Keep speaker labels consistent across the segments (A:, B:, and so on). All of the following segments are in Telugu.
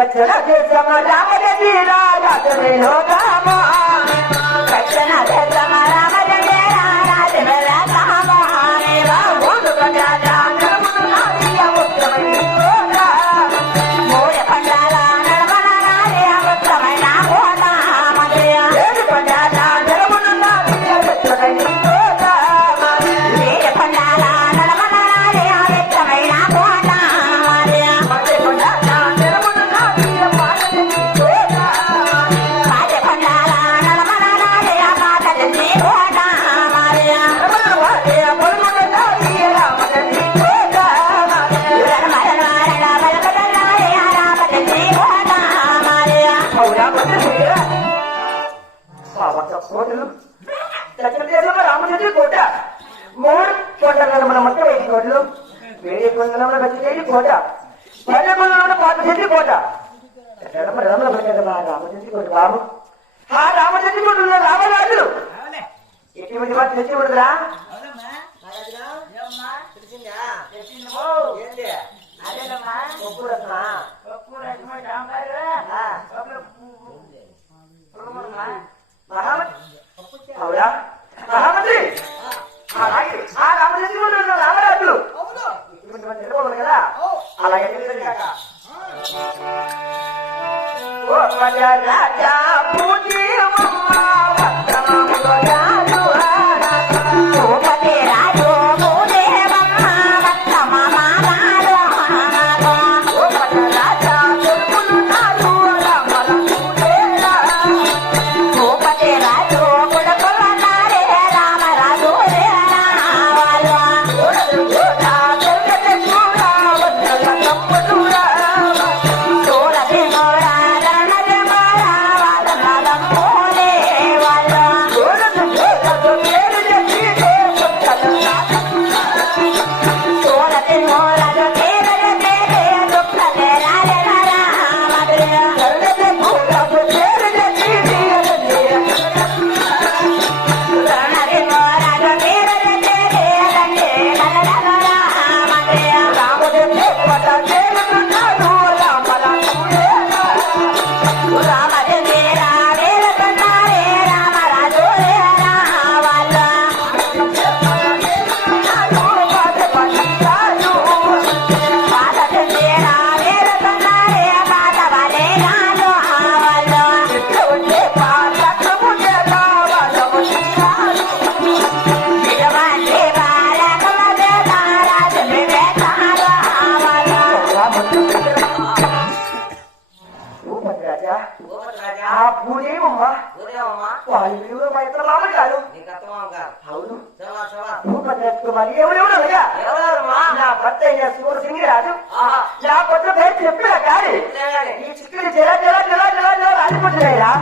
A: దక్షిణ దేశమ రామరెడ్డి రాజమేనో రామ దక్షిణ కొండల బతికేది కోట. పద కొండల పాతచంద్రి కోట. ఎడమ రమణ పడిన రామచంద్రి కోట బాబు. ఆ రామచంద్రి కోటలో రామరాజులు. ఎటువంటి వారు తెచ్చి ఉండదురా అవునా అవును. భూపతి మరి ఎవరెవరు అనగా నా భర్త అయిన సూరసింగి రాజు నా భర్త పేరు చెప్పిన కానీ ఈ చిక్కులు జరా జరా జరా జరా జరా రాలిపోతున్నాయిరా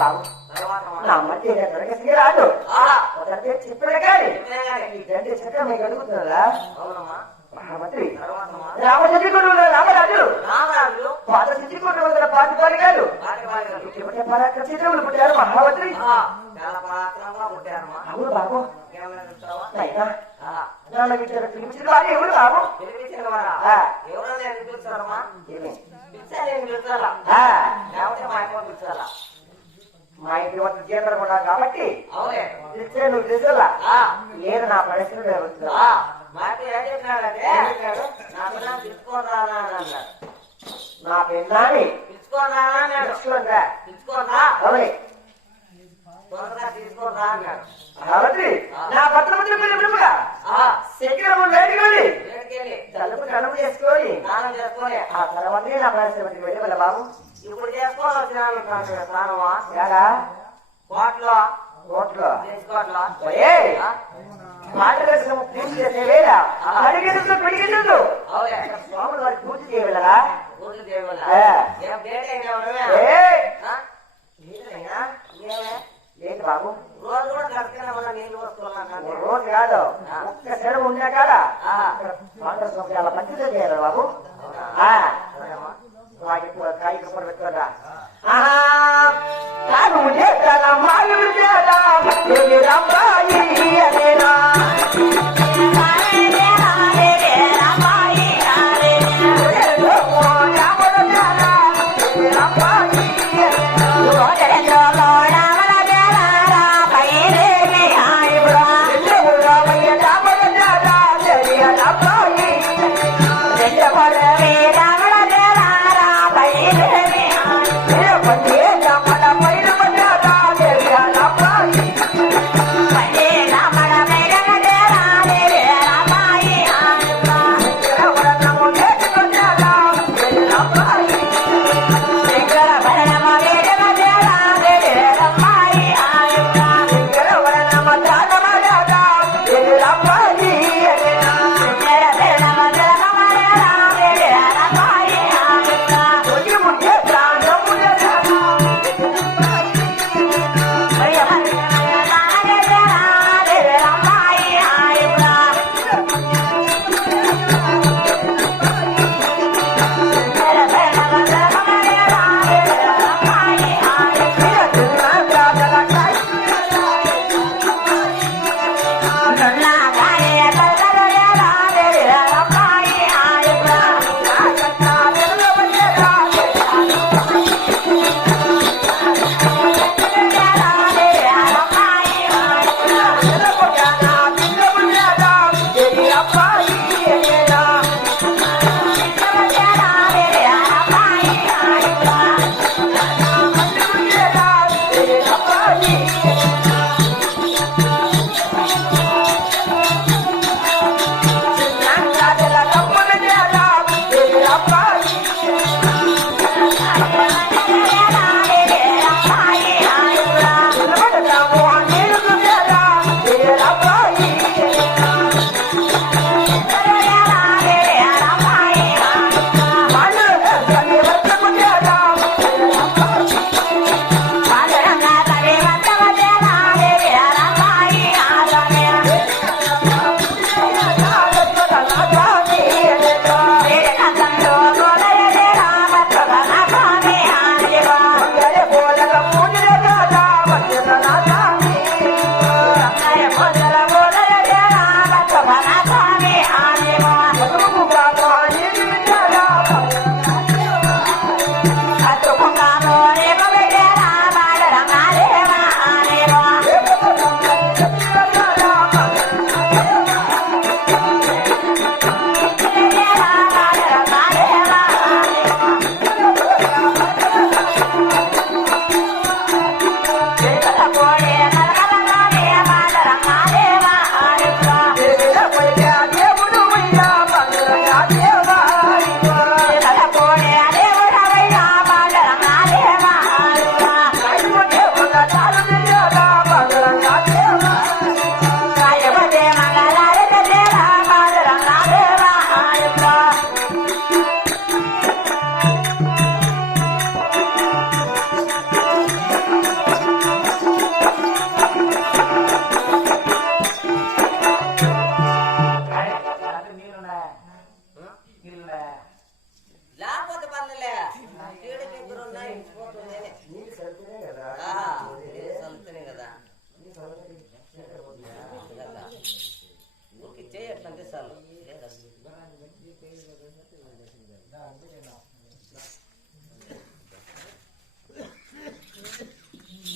A: బాబు. నా మధ్య అయిన దొరకసింగి రాజు పేరు చెప్పిన కానీ ఈ గంట చక్రం మీకు అడుగుతున్నారా మహామంత్రి రామచంద్రుడు రామరాజు పాత పాతి పాలిగాడు ఇటువంటి పరాక్రమ చిత్రములు పుట్టారు మహామంత్రి. అవును బాబు నైనా నాన్న విద్యను పిలిచిన వారు ఎవరు బాబు. మా ఇంటి వద్ద జీతం ఉన్నా కాబట్టి పిలిచే నువ్వు తెలుసులా లేదు నా పరిస్థితి జరుగుతుందా నా పెన్నాని తెలుసుకోండా అవునే. మహామంత్రి నా పత్రమంత్రి పిల్లలు పిలుపుగా వెళ్ళి. తలుపు కలుపు చేసుకొని. ఆ తర్వాత నా పరిస్థితి వెళ్ళి వెళ్ళ బాబు.
B: ఇప్పుడు చేసుకోవాలి వచ్చిన స్నానమా?
A: యారా
B: కోట్లో.
A: ఓట్లో
B: చేసుకోవట్లా!
A: మార్గదర్శనం పూజ చేసే వేళ. అడిగేందుకు పిడిగేందుకు
B: అవునే
A: స్వాములు వారి పూజ చేయగలరా?
B: పూజలు చేయవల్ల
A: ఏ.
B: ఏం డేట్ అయినా ఉన్నవే?
A: ఏయ్!
B: ఆ? నీళ్ళైనా? ఏమే?
A: ఏంటి బాబు
B: రోజు కూడా కరెక్ట్గానే ఉన్న నీళ్ళు వస్తున్నా
A: ఓ రోజు కాదు ఒక్క సెలవు ఉన్నా కాడ
B: ఆ.
A: మార్గదర్శనం మంచిదే చేయాలి బాబు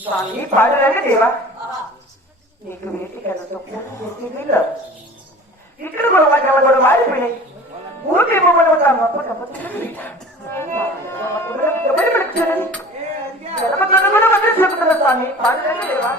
A: స్వామి పాడరంగ దేవా. నీకు వేటికలతో పూర్తి చేసి ఇక్కడ కూడా వాటి కూడా మారిపోయినాయి. ఊటి బొమ్మలు ఉంటాం స్వామి. పాడరంగ దేవా.